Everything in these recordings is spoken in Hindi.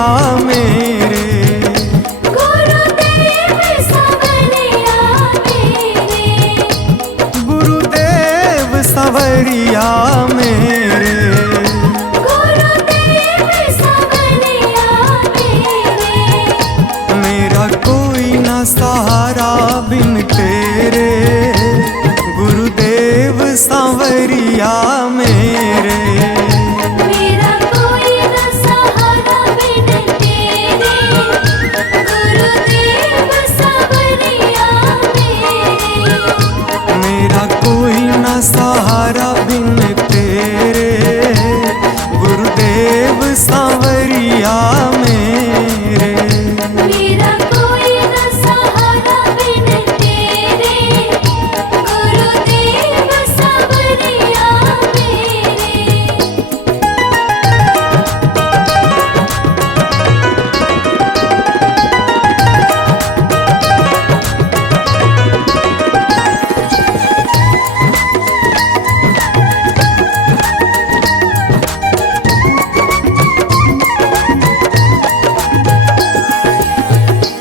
सांवरिया मेरे, गुरुदेव सांवरिया मेरे, गुरुदेव सांवरिया मेरे, गुरुदेव सांवरिया मेरे। मेरा कोई न सहारा बिन तेरे, गुरुदेव सांवरिया मेरे। मेरा कोई न सहारा बिन तेरे, गुरुदेव सांवरिया मेरे। मेरा कोई न सहारा बिन तेरे, गुरुदेव सांवरिया मेरे। मेरा कोई न सहारा बिन तेरे, गुरुदेव सांवरिया मेरे।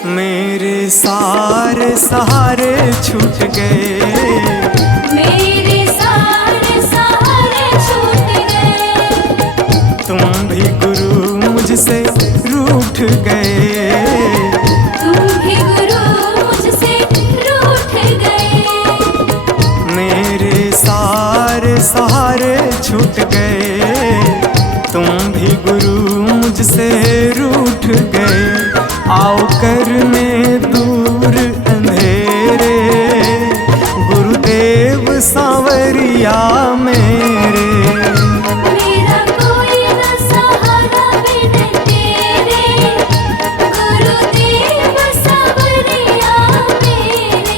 मेरे सारे सहारे छूट गए, मेरे सारे सहारे छूट गए। तुम भी गुरु मुझसे रूठ गए, तुम भी गुरु मुझसे रूठ गए। मेरे सारे सहारे छूट गए, तुम भी गुरु मुझसे रूठ गए। आओ करने दूर अंधेरे, गुरुदेव सांवरिया मेरे। मेरा कोई न सहारा बिन तेरे, गुरुदेव सांवरिया मेरे।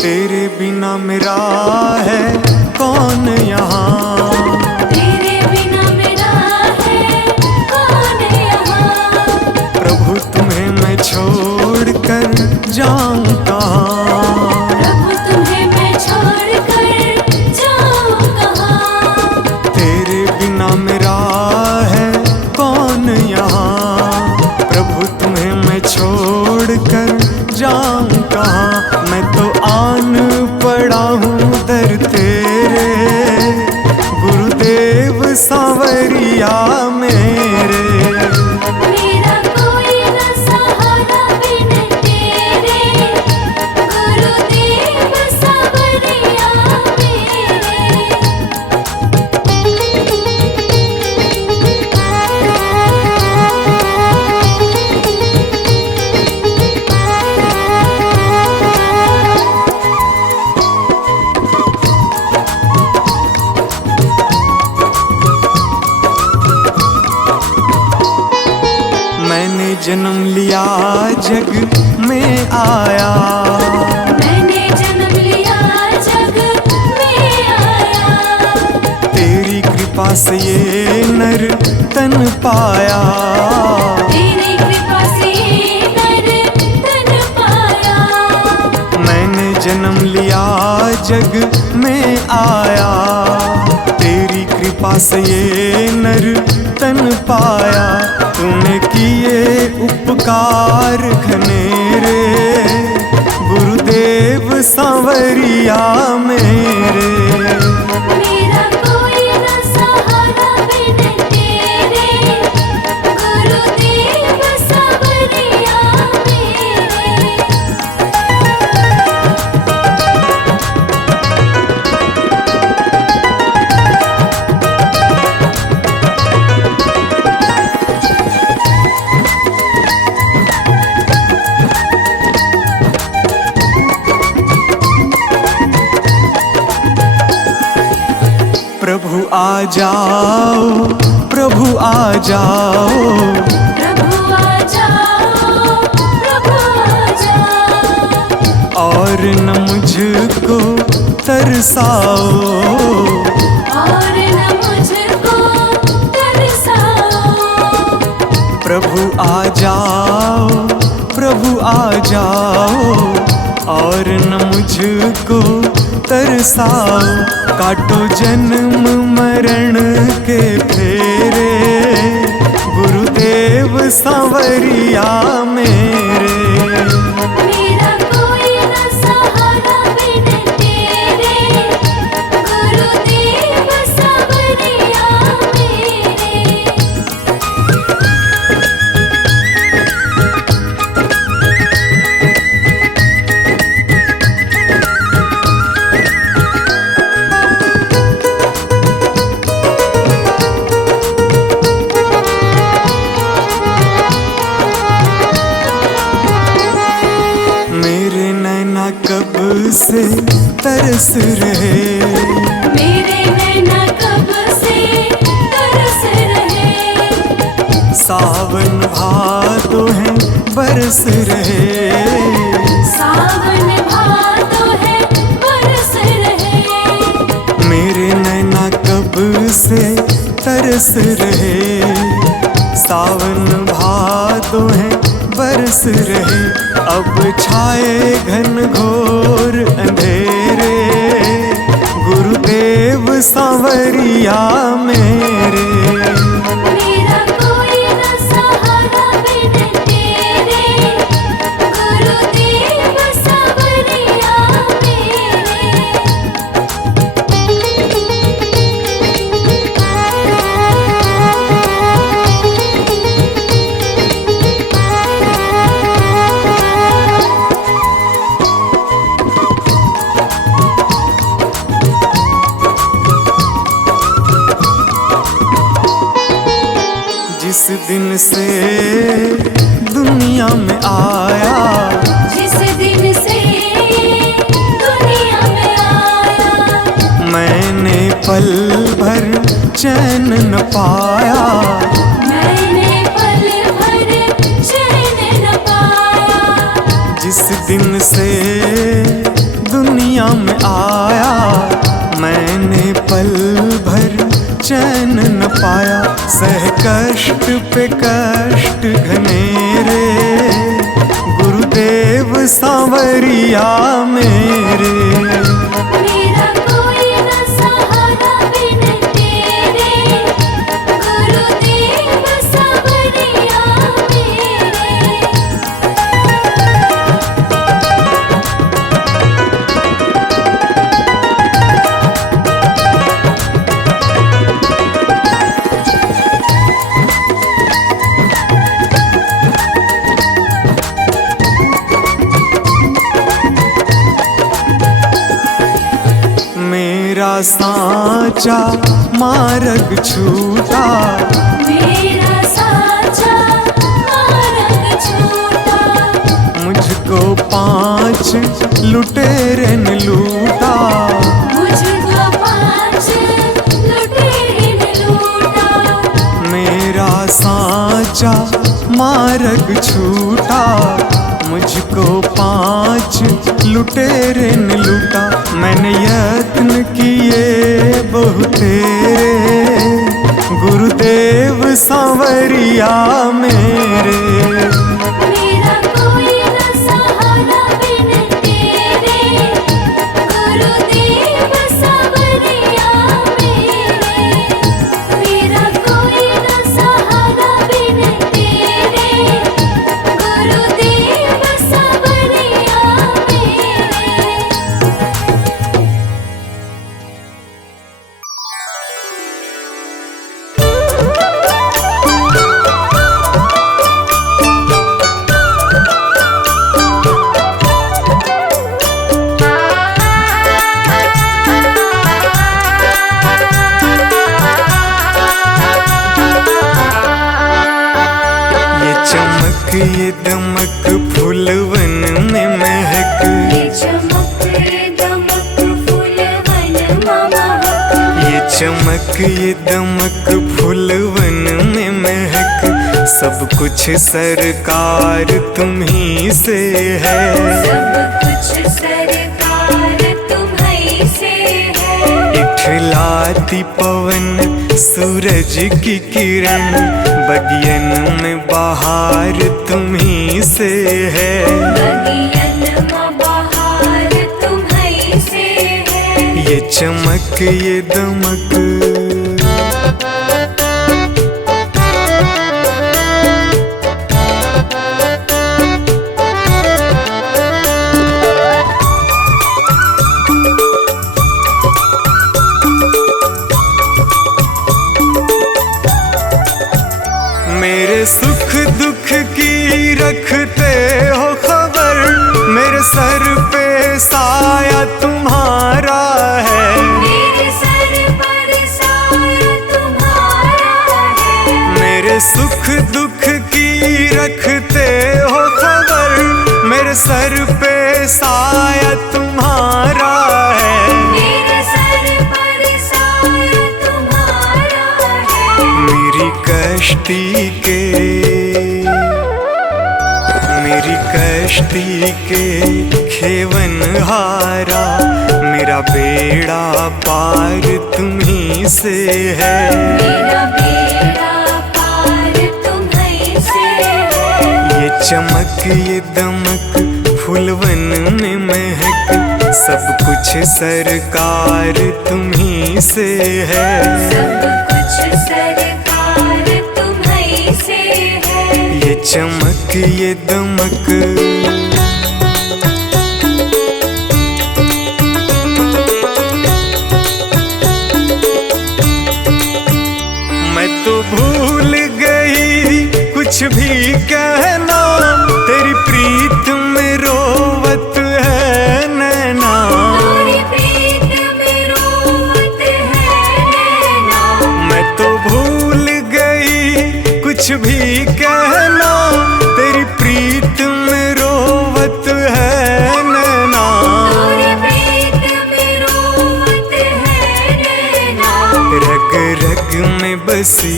तेरे बिना मेरा है कौन यहाँ, तेरे बिना मेरा है कौन यहाँ। प्रभु तुम्हें मैं छोड़ कर जाऊं कहाँ। प्रभु तुम्हें मैं छोड़ कर जाऊं कहाँ। तेरे बिना मेरा है कौन यहाँ, प्रभु तुम्हें मैं छोड़ कर जाऊं कहाँ। मैं तो आन पड़ा हूँ दर तेरे, गुरुदेव सांवरिया मेरे। मेरा कोई न सहारा बिन तेरे, गुरुदेव सांवरिया मेरे। मैंने जन्म लिया जग में आया, मैंने जन्म लिया जग में आया। तेरी कृपा से ये नर तन पाया। तेरी कृपा से नर तन पाया। मैंने जन्म लिया जग में आया, तेरी कृपा से ये नर तन पाया। तूने किए उपकार घनेरे, गुरुदेव सांवरिया मेरे। मेरा कोई न सहारा बिन तेरे, गुरुदेव सांवरिया मेरे। प्रभु आ जाओ, प्रभु आ जाओ, प्रभु आ जाओ, प्रभु आ जाओ। और न मुझको तरसाओ, प्रभु आ जाओ, प्रभु आ जाओ, और न मुझको तरसाओ। काटो जन्म मरण के फेरे, गुरुदेव सांवरिया मेरे। मेरा कोई न सहारा बिन तेरे, गुरुदेव सांवरिया मेरे। मेरे नैना कब से तरस रहे, मेरे नैना कब से तरस रहे। सावन भादो है बरस रहे, सावन भादो है बरस रहे। मेरे नैना कब से तरस रहे, सावन भादो है बरस रहे। अब छाए घन घोर अंधेरे, गुरुदेव सांवरिया मेरे। मेरा कोई न सहारा बिन तेरे, गुरुदेव सांवरिया जिस दिन से दुनिया में आया, जिस दिन से दुनिया में आया। मैंने पल भर चैन न पाया, मैंने पल भर चैन न पाया। जिस दिन से दुनिया में आया, मैंने पल भर चैन न पाया। सह कष्ट पे कष्ट घनेरे, गुरुदेव सांवरिया मेरे। मेरा कोई न सहारा बिन तेरे, गुरुदेव सांवरिया मेरे। मेरा साचा मार्ग छूटा, मेरा साचा मार्ग छूटा। मुझको 5 लुटेरे ने लूटा, मुझको 5 लुटेरे ने लूटा। मेरा साचा मार्ग छूटा, मुझको 5 लुटेरे ने लूटा। मैंने यत्न किए बहुतेरे, गुरुदेव सांवरिया मेरे। मेरा कोई न सहारा बिन तेरे, गुरुदेव सांवरिया मेरे। मेरा कोई न सहारा बिन तेरे, गुरुदेव सांवरिया मेरे। ये दमक फूलवन में महक, ये चमक दमक फूलवन महक। ये चमक ये दमक फूलवन में महक। सब कुछ सरकार तुम्ही से है, सब कुछ सरकार तुम्हीं से है। इठलाती पवन सूरज की किरण, बगियन में बहार तुम्ही से है। बगियन में बहार तुम्हीं से है। ये चमक ये दमक, मेरे सुख दुख की रखते हो खबर, मेरे सर पे साया तुम्हारा है। मेरे सर पर साया तुम्हारा है। मेरे सुख दुख की रखते हो खबर, मेरे सर पे साया तुम्हारा है। मेरे सर पर साया तुम्हारा है। मेरी कश्ती के खेवन हारा, मेरा बेड़ा पार तुम्ही से है। मेरा बेड़ा पार तुम्हीं से है। ये चमक ये दमक फूलवन में महक, सब कुछ सरकार तुम्ही से है। सब कुछ सरकार तुम्हीं से है। ये चमक ये दमक, मैं तो भूल गई कुछ भी कहना, तेरी प्रीत में रोवत है नैना। तेरी प्रीत में रोवत है नैना। मैं तो भूल गई कुछ भी कहना, तेरी प्रीत में रोवत है नैना। तेरी प्रीत में रोवत है नैना। रग रग में बसी,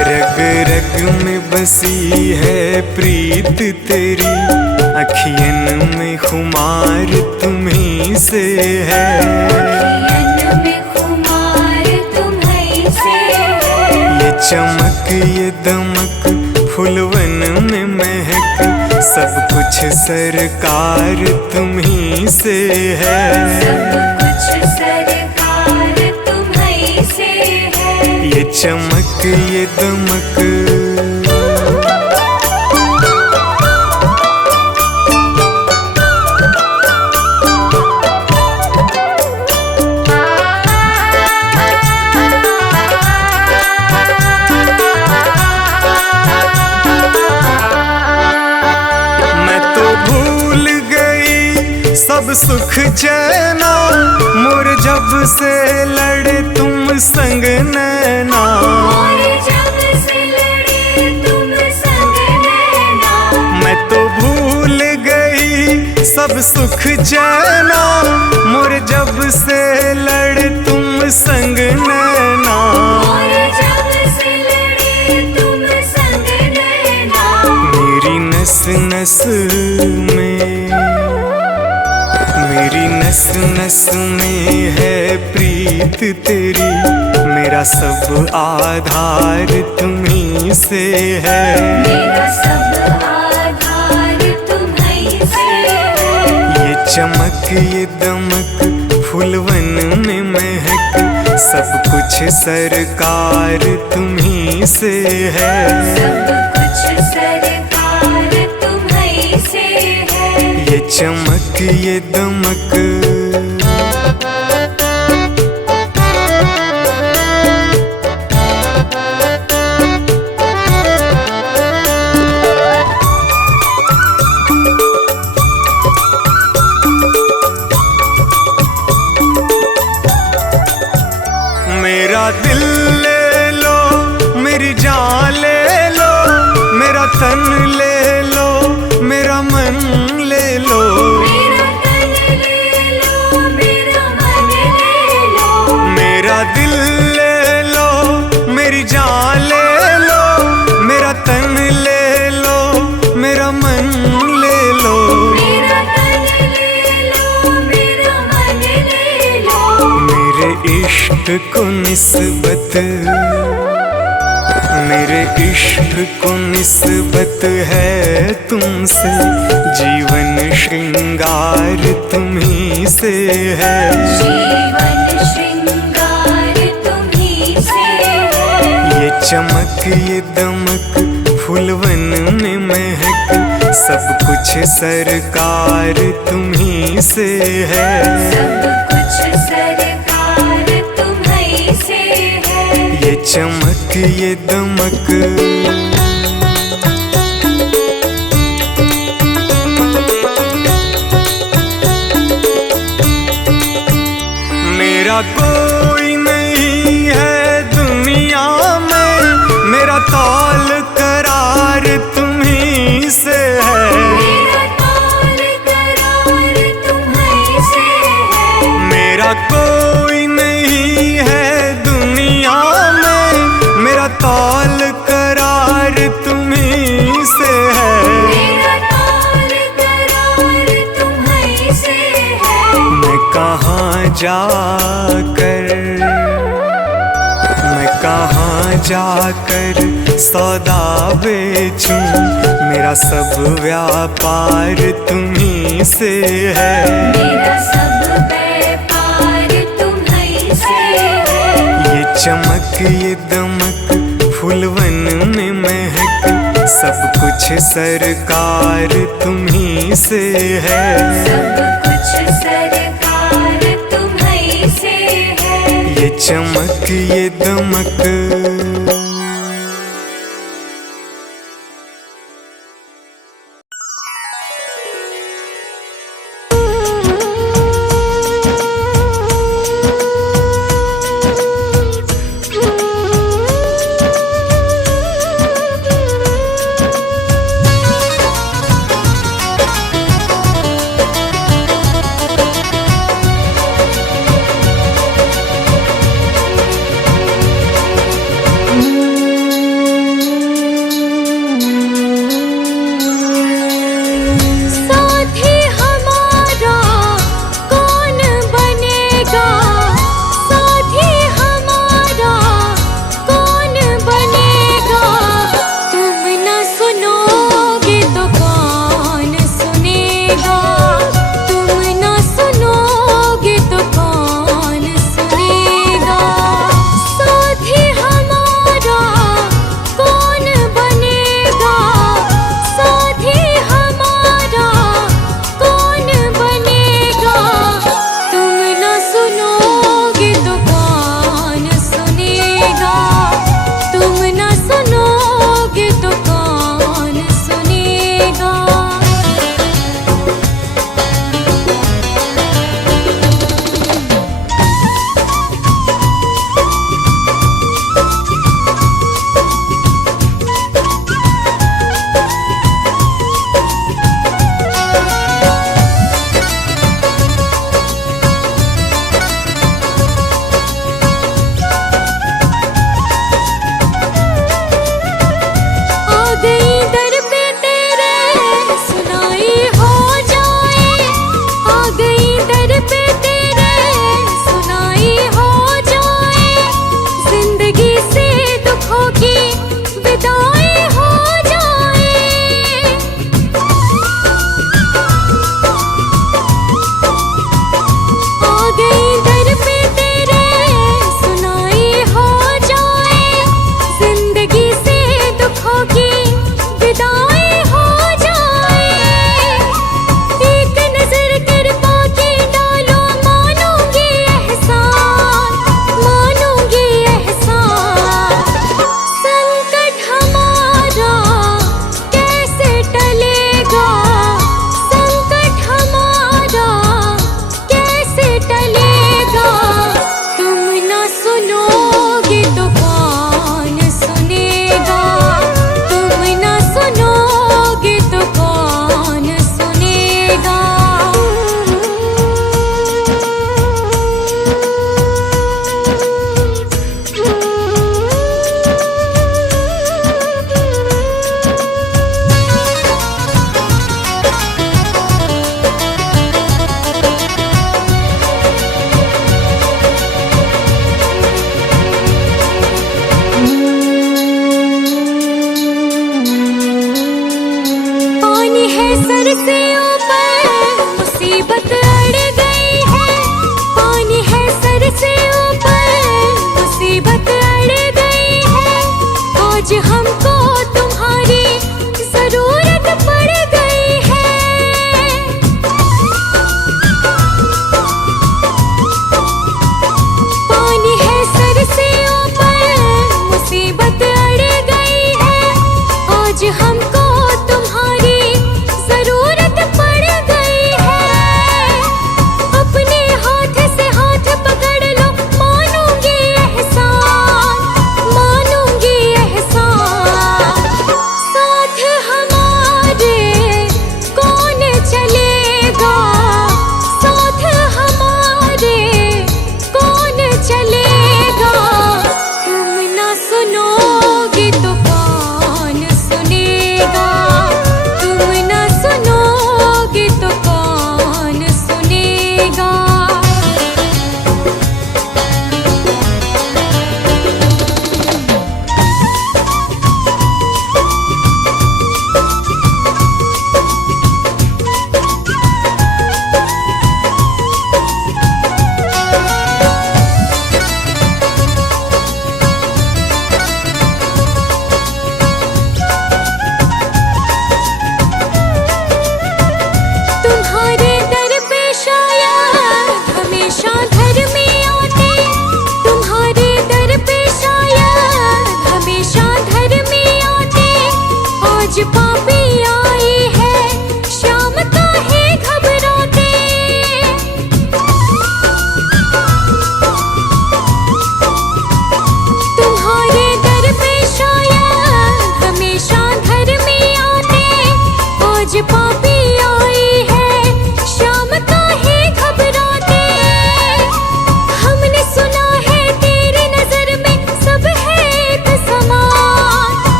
रग रग में बसी है प्रीत तेरी, अखियन में खुमार तुम्ही से है। अखियन में खुमार तुम्हीं से है। ये चमक ये दमक फूलवन में महक, सब कुछ सरकार तुम्ही से है। सब कुछ सरकार तुम्हीं से है। ये चमक ये दमक, मैं तो भूल गई सब सुख चैना, मोर जब से लड़े तुम संग नैना। और जब से लड़े तुम संग नैना। मैं तो भूल गई सब सुख चैना, मोर जब से लड़े तुम संग नैना। और जब से लड़े तुम संग नैना। मेरी नस नस में, मेरी नस नस में है प्रीत तेरी, मेरा सब आधार तुम्ही से है। मेरा सब आधार तुम्हीं से है। ये चमक ये दमक फूलवन में महक, सब कुछ सरकार तुम्ही से है। सब कुछ सरकार तुम्हीं से है। ये चमक ये दमक, मेरा दिल ले लो, मेरी जान ले लो, मेरा तन ले लो, मेरा मन ले लो। मेरा तन ले इश्क को निस्बत, मेरे इश्क को निस्बत है तुमसे, जीवन श्रृंगार तुम्ही से है। जीवन श्रृंगार तुम्ही से है। ये चमक ये दमक फूलवन में महक, सब कुछ सरकार तुम्ही से है। सब कुछ सरकार तुम्ही से है। ये चमक ये दमक मेरा कोई नहीं है दुनिया में, मेरा तौल करार तुम्ही से है। मेरा तौल करार तुम्ही से है। मेरा कोई नहीं है दुनिया में, मेरा तौल करार तुम्ही से है। मेरा तौल करार तुम्ही से है। मैं कहाँ जाकर सौदा बेचूं, मेरा सब व्यापार तुम्ही से है। मेरा सब व्यापार तुम्ही से है। ये चमक ये दमक फूलवन में महक, सब कुछ सरकार तुम्ही से है। सब कुछ सरकार तुम्ही से है। ये चमक ये दमक एक नजर कृपा की डालो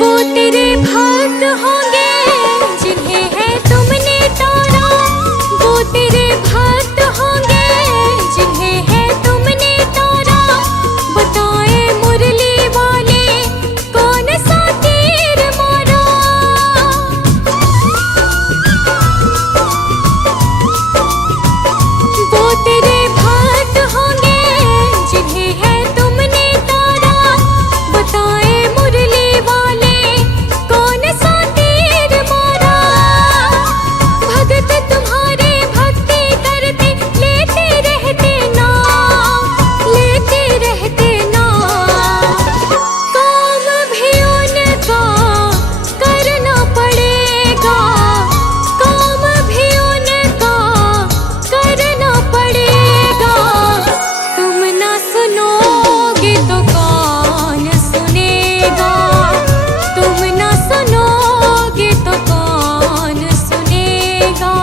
वो तेरे भक्त होंगे जिन्हें है तुमने तारा, वो तेरे भक्त होंगे जिन्हें है तुमने तारा। बताए मुरली वाले कौन सा तीर मारा। वो तेरे भक्त होंगे जिन्हें है तुमने तारा। बताए मुरली वाले कौन सा तीर मारा। भगत तुम्हारे भक्ति करते लेते रहते नाम, लेते रहते नाम। काम भी उनका करना पड़ेगा, काम भी उनका करना पड़ेगा। तुम ना सुनोगे तो कौन सुनेगा, तुम ना सुनोगे तो कौन सुनेगा।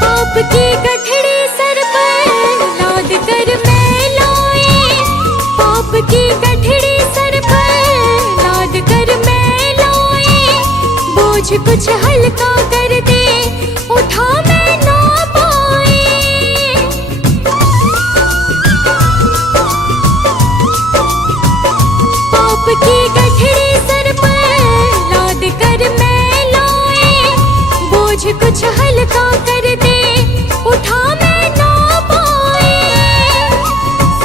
पाप की गठड़ी सर पर लाद कर मैं लाए, पाप की गठड़ी सर पर लाद कर मैं लाए। बोझ कुछ हल्का कर दे उठा मैं ना पाए। पाप की गठड़ी सर पर लाद कर मैं लाए। बोझ कुछ हल्का कर दे उठा मैं ना पाए।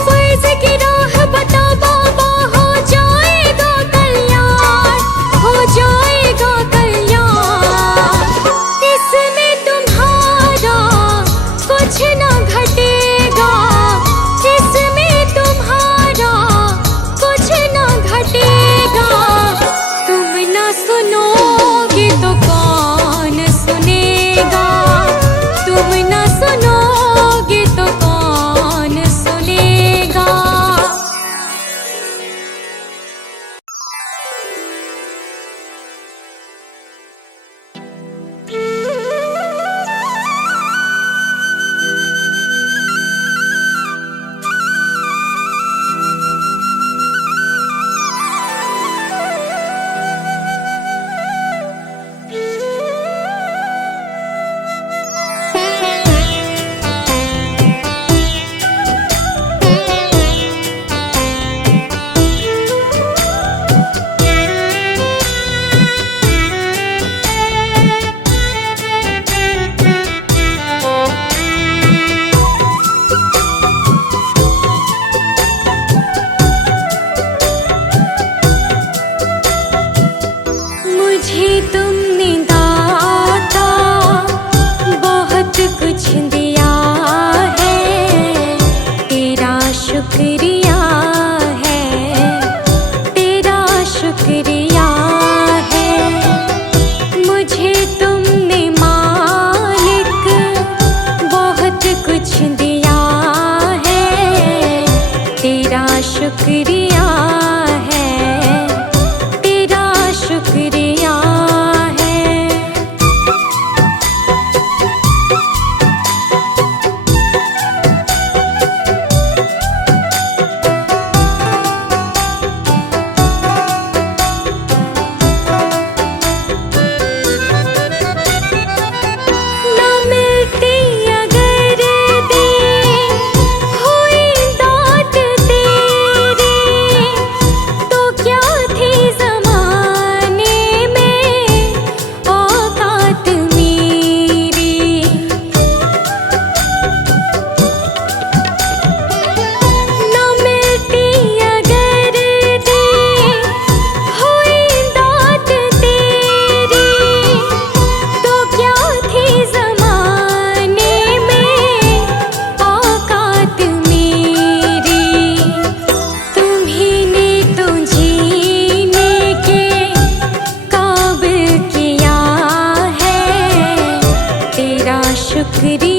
फर्ज की राह बता बाबा हो जाएगा कल्याण, हो जाएगा कल्याण। शुक्रिया